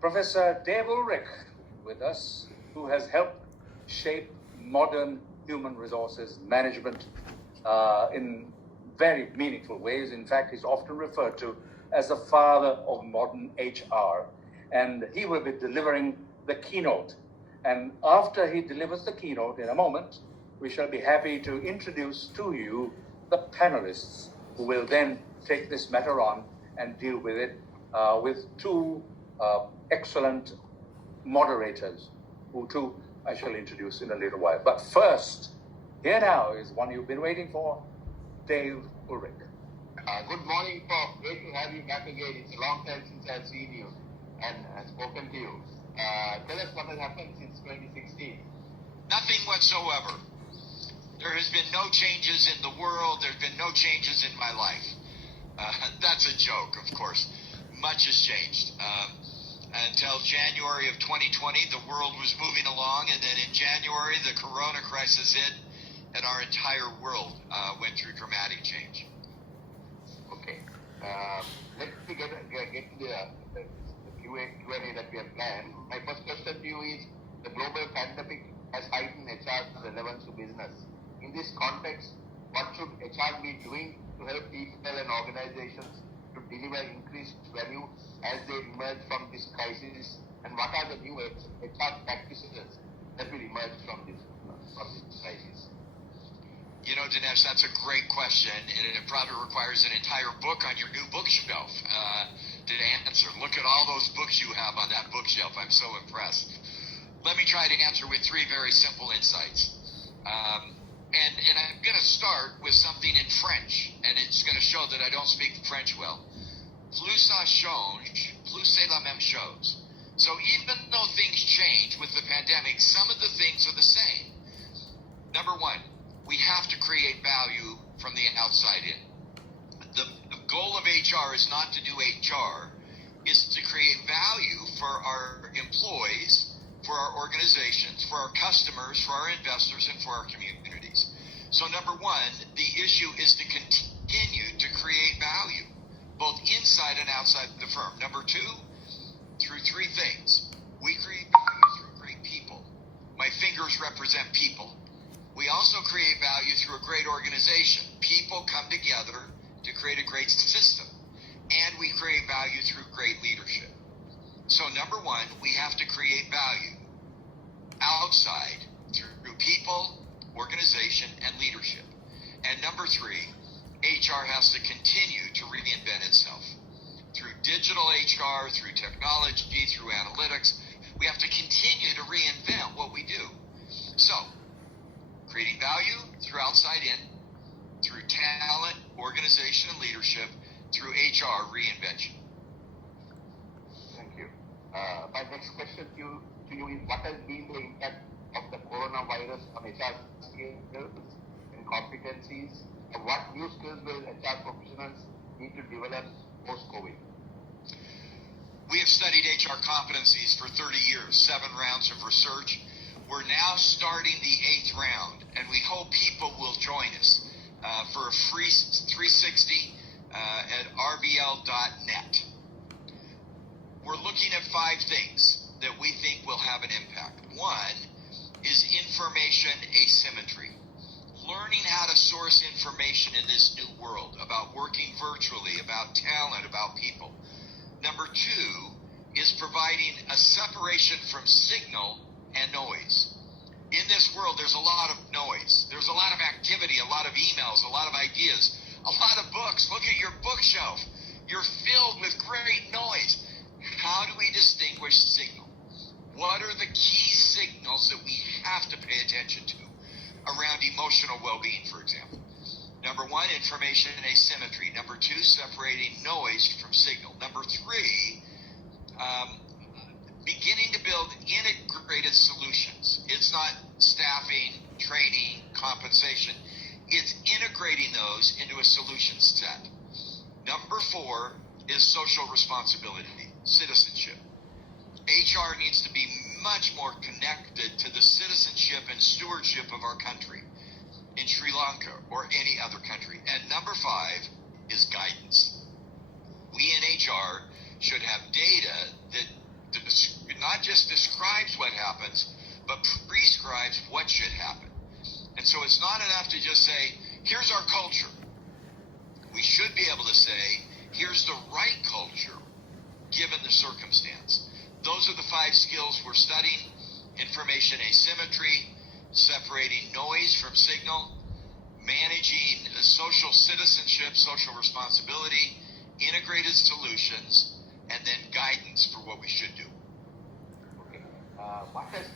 Professor Dave Ulrich with us, who has helped shape modern human resources management in very meaningful ways. In fact, he's often referred to as the father of modern HR. And he will be delivering the keynote. And after he delivers the keynote in a moment, we shall be happy to introduce to you the panelists who will then take this matter on and deal with it with two excellent moderators, who too I shall introduce in a little while. But first, here now is one you've been waiting for, Dave Ulrich. Good morning, Prof. Great to have you back again. It's a long time since I've seen you and spoken to you. Tell us what has happened since 2016. Nothing whatsoever. There has been no changes in the world. There's been no changes in my life. That's a joke, of course. Much has changed. Until January of 2020, the world was moving along, and then in January, the corona crisis hit, and our entire world went through dramatic change. Okay. Let me get to the Q&A that we have planned. My first question to you is, the global pandemic has heightened HR's relevance to business. In this context, what should HR be doing to help people and organizations to deliver increased value as they emerge from this crisis? And what are the new HR practices that will emerge from this crisis? You know, Dinesh, that's a great question, and it probably requires an entire book on your new bookshelf to answer. Look at all those books you have on that bookshelf. I'm so impressed. Let me try to answer with three very simple insights. And I'm going to start with something in French, and it's going to show that I don't speak French well. Plus ça change, plus c'est la même chose. So even though things change with the pandemic, some of the things are the same. Number one, we have to create value from the outside in. The goal of HR is not to do HR, is to create value for our employees, for our organizations, for our customers, for our investors, and for our communities. So number one, the issue is to continue to create value, both inside and outside the firm. Number two, through three things. We create value through great people. My fingers represent people. We also create value through a great organization. People come together to create a great system. And we create value through great leadership. So number one, we have to create value outside through people, organization, and leadership. And number three, HR has to continue to reinvent itself. Through digital HR, through technology, through analytics, we have to continue to reinvent what we do. So, creating value through outside in, through talent, organization, and leadership, through HR reinvention. Thank you. My next question to you is, what has been the impact of the coronavirus on HR skills and competencies? And what new skills will HR professionals need to develop post-COVID? We have studied HR competencies for 30 years, 7 rounds of research. We're now starting the 8th round, and we hope people will join us for a free 360 at rbl.net. We're looking at 5 things that we think will have an impact. One is information asymmetry. Learning how to source information in this new world about working virtually, about talent, about people. Number 2 is providing a separation from signal and noise. In this world, there's a lot of noise. There's a lot of activity, a lot of emails, a lot of ideas, a lot of books. Look at your bookshelf. You're filled with great noise. How do we distinguish signal? What are the key signals that we have to pay attention to around emotional well-being, for example? Number 1, information asymmetry. Number 2, separating noise from signal. Number 3, beginning to build integrated solutions. It's not staffing, training, compensation. It's integrating those into a solution set. Number 4 is social responsibility, citizenship. HR needs to be much more connected to the citizenship and stewardship of our country in Sri Lanka or any other country. And number 5 is guidance. We in HR should have data that so it's not enough to just say, here's our culture. We should be able to say, here's the right culture given the circumstance. Those are the 5 skills we're studying: information asymmetry, separating noise from signal, managing social citizenship, social responsibility, integrated solutions, and then guidance for what we should do. Okay. What has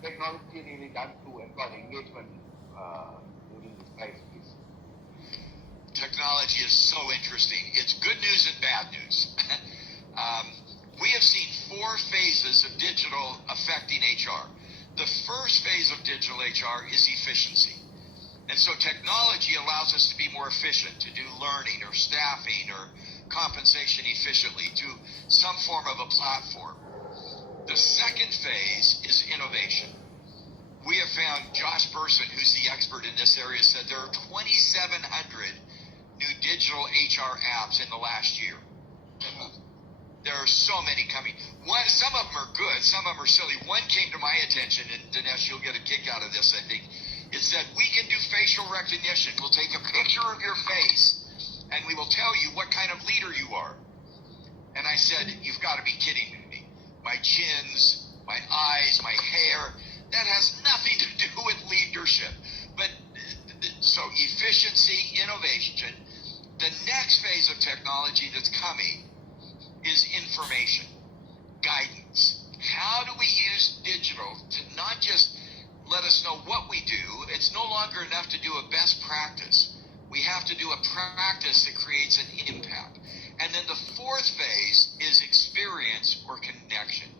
technology really done to employee engagement during this crisis? Technology is so interesting. It's good news and bad news. We have seen 4 phases of digital affecting HR. The first phase of digital HR is efficiency. And so technology allows us to be more efficient, to do learning or staffing or compensation efficiently to some form of a platform. The second phase is innovation. We have found, Josh Burson, who's the expert in this area, said there are 2,700 new digital HR apps in the last year. There are so many coming. Some of them are good, some of them are silly. One came to my attention, and Dinesh, you'll get a kick out of this, I think. It said, we can do facial recognition. We'll take a picture of your face, and we will tell you what kind of leader you are. And I said, you've got to be kidding me. My chins, my eyes, my hair, that has nothing to do with leadership. But so efficiency, innovation. The next phase of technology that's coming is information, guidance. How do we use digital to not just let us know what we do? It's no longer enough to do a best practice. We have to do a practice that creates an impact. And then the 4th phase is experience or connection.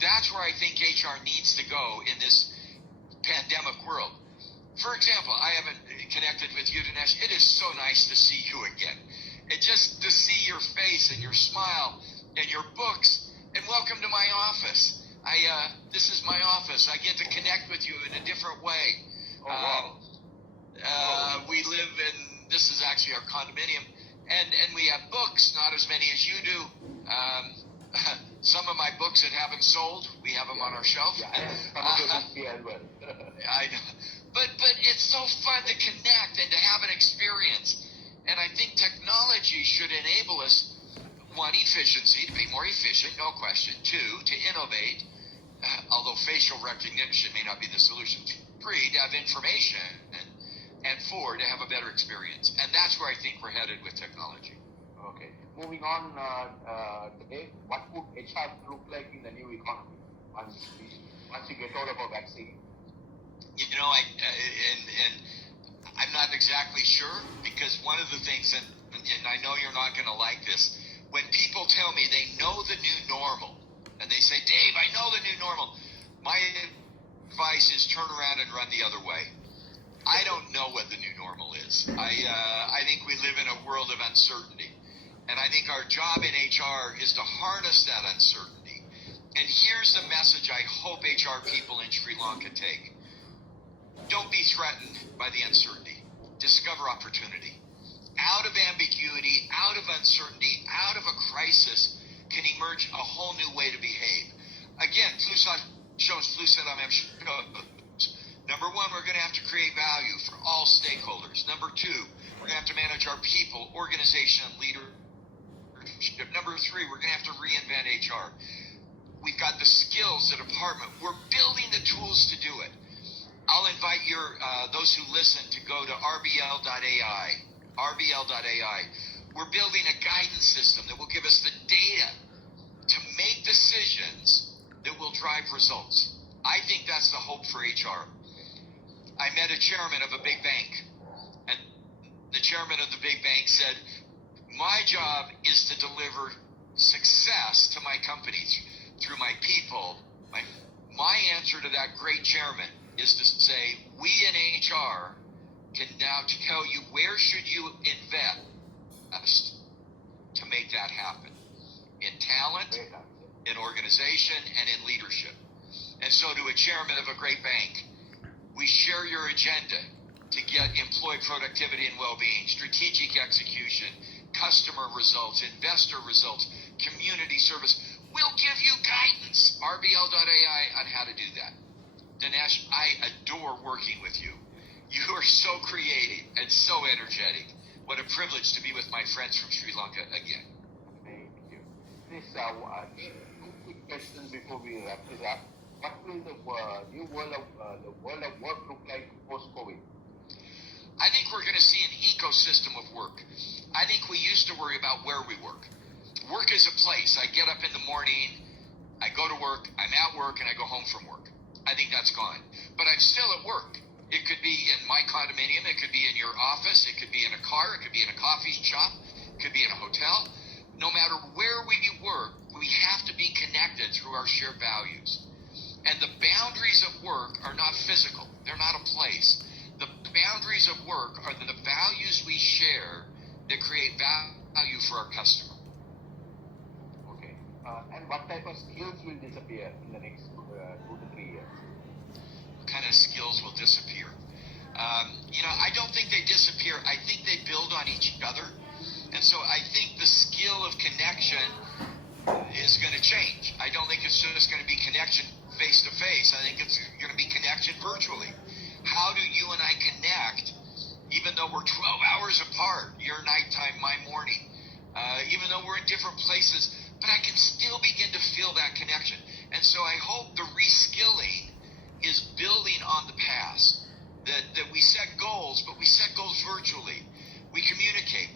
That's where I think HR needs to go in this pandemic world. For example, I haven't connected with you, Dinesh. It is so nice to see you again. It just to see your face and your smile and your books. And welcome to my office. This is my office. I get to connect with you in a different way. Oh, wow. We live in, this is actually our condominium, and we have books, not as many as you do. Some of my books that haven't sold, we have them on our shelf. Yeah, some of your books here as well. I know. But it's so fun to connect and to have an experience. And I think technology should enable us, 1, efficiency, to be more efficient, no question. 2, to innovate, although facial recognition may not be the solution. 3, to have information. And 4, to have a better experience. And that's where I think we're headed with technology. Okay. Moving on, today, what would HR look like in the new economy once we get out of a vaccine? You know, I'm not exactly sure, because one of the things, and I know you're not going to like this, when people tell me they know the new normal, and they say, Dave, I know the new normal, my advice is turn around and run the other way. I don't know what the new normal is. I think we live in a world of uncertainty. And I think our job in HR is to harness that uncertainty. And here's the message I hope HR people in Sri Lanka take. Don't be threatened by the uncertainty. Discover opportunity. Out of ambiguity, out of uncertainty, out of a crisis can emerge a whole new way to behave. Again, Number 1, we're going to have to create value for all stakeholders. Number 2, we're going to have to manage our people, organization, and leadership. Number 3, we're going to have to reinvent HR. We've got the skills, the department. We're building the tools to do it. I'll invite those who listen to go to rbl.ai. rbl.ai. We're building a guidance system that will give us the data to make decisions that will drive results. I think that's the hope for HR. I met a chairman of a big bank, and the chairman of the big bank said, my job is to deliver success to my company through my people. My answer to that great chairman is to say, we in HR can now tell you where should you invest to make that happen. In talent, in organization, and in leadership. And so to a chairman of a great bank, we share your agenda to get employee productivity and well-being, strategic execution, customer results, investor results, community service. We'll give you guidance, rbl.ai, on how to do that. Dinesh, I adore working with you. You are so creative and so energetic. What a privilege to be with my friends from Sri Lanka again. Thank you. This two quick questions before we wrap this up. What will the new world of work look like post-COVID? I think we're going to see an ecosystem of work. I think we used to worry about where we work. Work is a place. I get up in the morning, I go to work, I'm at work, and I go home from work. I think that's gone. But I'm still at work. It could be in my condominium, it could be in your office, it could be in a car, it could be in a coffee shop, it could be in a hotel. No matter where we work, we have to be connected through our shared values. And the boundaries of work are not physical. They're not a place. The boundaries of work are the values we share that create value for our customer. Okay. And what type of skills will disappear in the next 2 to 3 years? What kind of skills will disappear? I don't think they disappear. I think they build on each other. And so I think the skill of connection is going to change. I don't think it's just going to be connection face to face. I think it's going to be connection virtually. How do you and I connect, even though we're 12 hours apart, your nighttime, my morning, even though we're in different places, but I can still begin to feel that connection. And so I hope the reskilling is building on the past, that we set goals, but we set goals virtually. We communicate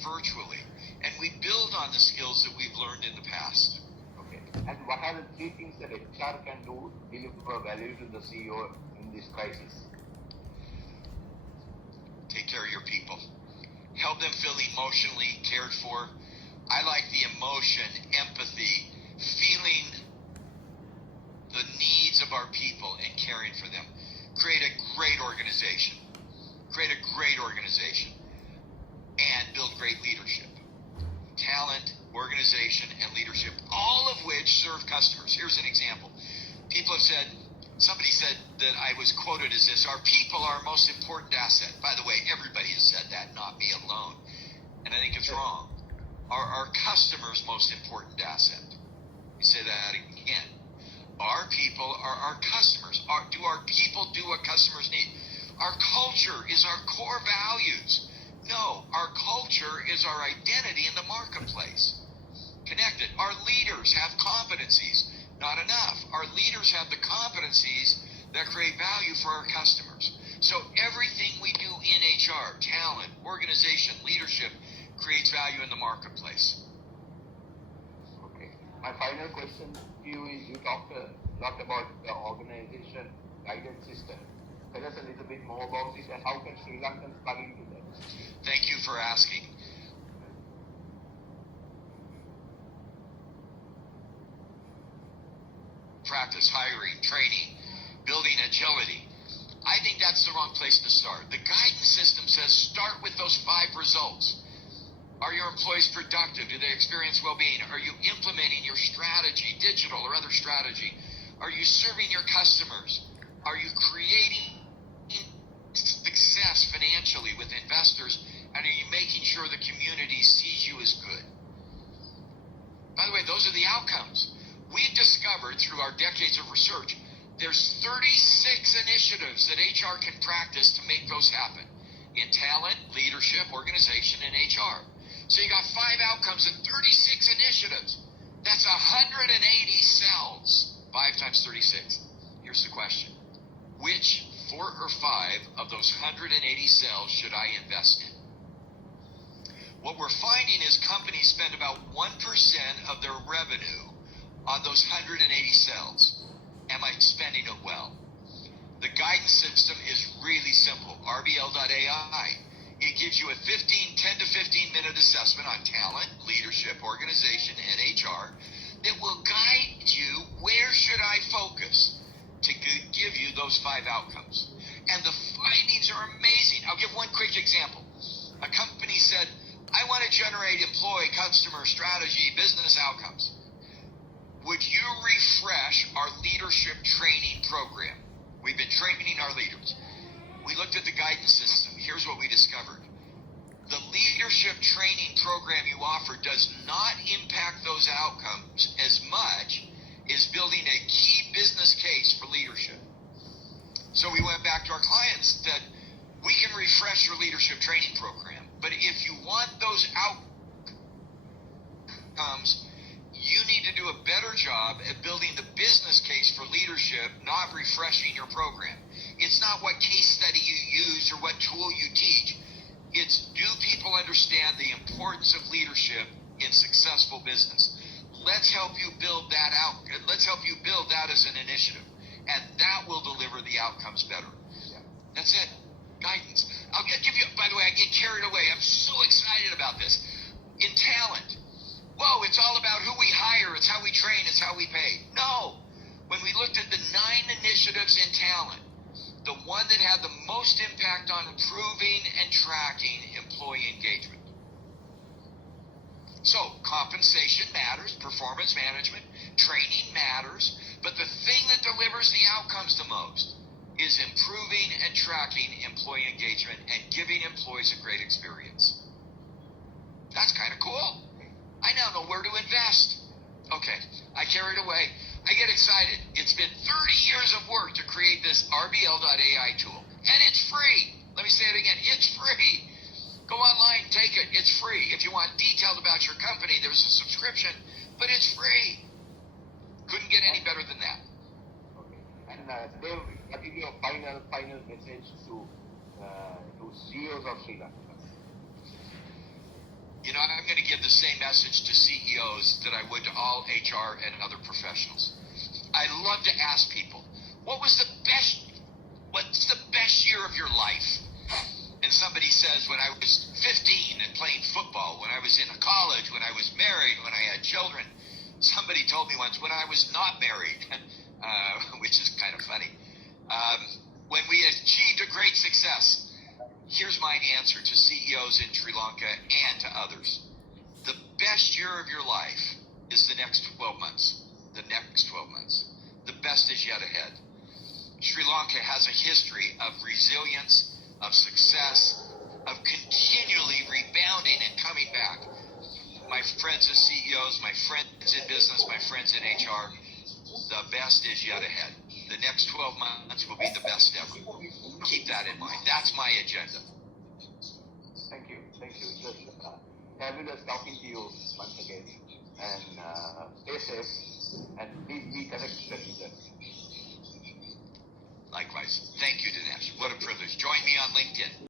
virtually, and we build on the skills that we've learned in the past. Okay. And what are the 3 things that HR can do to deliver value to the CEO in this crisis? Take care of your people. Help them feel emotionally cared for. I like the emotion, empathy, feeling the needs of our people and caring for them. Create a great organization. And build great leadership. Talent, organization, and leadership, all of which serve customers. Here's an example. Somebody said that I was quoted as this: our people are our most important asset. By the way, everybody has said that, not me alone. And I think it's wrong. Our customers' most important asset. You say that again. Our people are our customers. Do our people do what customers need? Our culture is our core values. No, our culture is our identity in the marketplace. Connected. Our leaders have competencies. Not enough. Our leaders have the competencies that create value for our customers. So everything we do in HR, talent, organization, leadership, creates value in the marketplace. Okay. My final question to you is, you talked a lot about the organization guidance system. Tell us a little bit more about it, and how can Sri Lankans plug into that? Thank you for asking. Practice, hiring, training, building agility. I think that's the wrong place to start. The guidance system says start with those 5 results. Are your employees productive? Do they experience well-being? Are you implementing your strategy, digital or other strategy? Are you serving your customers? Are you creating success financially with investors? And are you making sure the community sees you as good? By the way, those are the outcomes. We've discovered through our decades of research, there's 36 initiatives that HR can practice to make those happen in talent, leadership, organization, and HR. So you got 5 outcomes and 36 initiatives. That's 180 cells. 5 times 36. Here's the question. Which 4 or 5 of those 180 cells should I invest in? What we're finding is companies spend about 1% of their revenue on those 180 cells. Am I spending it well? The guidance system is really simple. RBL.ai. It gives you a 10 to 15 minute assessment on talent, leadership, organization, and HR that will guide you where should I focus to give you those 5 outcomes. And the findings are amazing. I'll give one quick example. A company said, I want to generate employee, customer, strategy, business outcomes. Would you refresh our leadership training program? We've been training our leaders. We looked at the guidance system. Here's what we discovered. The leadership training program you offer does not impact those outcomes as much as building a key business case for leadership. So we went back to our clients and said, job at building the business case for leadership, not refreshing your program. It's not what case study you use or what tool you teach. It's, do people understand the importance of leadership in successful business? Let's help you build that out. Let's help you build that as an initiative. And that will deliver the outcomes better. Yeah. That's it. Guidance. I'll give you, by the way, I get carried away. I'm so excited about this. In talent, whoa, it's all about who we hire. It's how we train. It's how we pay. No. When we looked at the 9 initiatives in talent, the one that had the most impact on improving and tracking employee engagement. So, compensation matters, performance management, training matters, but the thing that delivers the outcomes the most is improving and tracking employee engagement and giving employees a great experience. That's kind of cool. I now know where to invest. Okay, I carried away. I get excited. It's been 30 years of work to create this RBL.ai tool, and it's free. Let me say it again. It's free. Go online, take it. It's free. If you want details about your company, there's a subscription, but it's free. Couldn't get any better than that. Okay. And Dave, what is your final message to CEOs of Sri Lanka? You know, I'm going to give the same message to CEOs that I would to all HR and other professionals. I love to ask people, what's the best year of your life? And somebody says, when I was 15 and playing football, when I was in college, when I was married, when I had children. Somebody told me once, when I was not married, which is kind of funny. When we achieved a great success. Here's my answer to CEOs in Sri Lanka and to others. The best year of your life is the next 12 months. The next 12 months. The best is yet ahead. Sri Lanka has a history of resilience, of success, of continually rebounding and coming back. My friends as CEOs, my friends in business, my friends in HR, the best is yet ahead. The next 12 months will be the best ever. Keep that in mind. That's my agenda. Thank you. Thank you. It was fabulous talking to you once again. And stay safe. And please be connected. Likewise. Thank you, Dinesh. What a privilege. Join me on LinkedIn.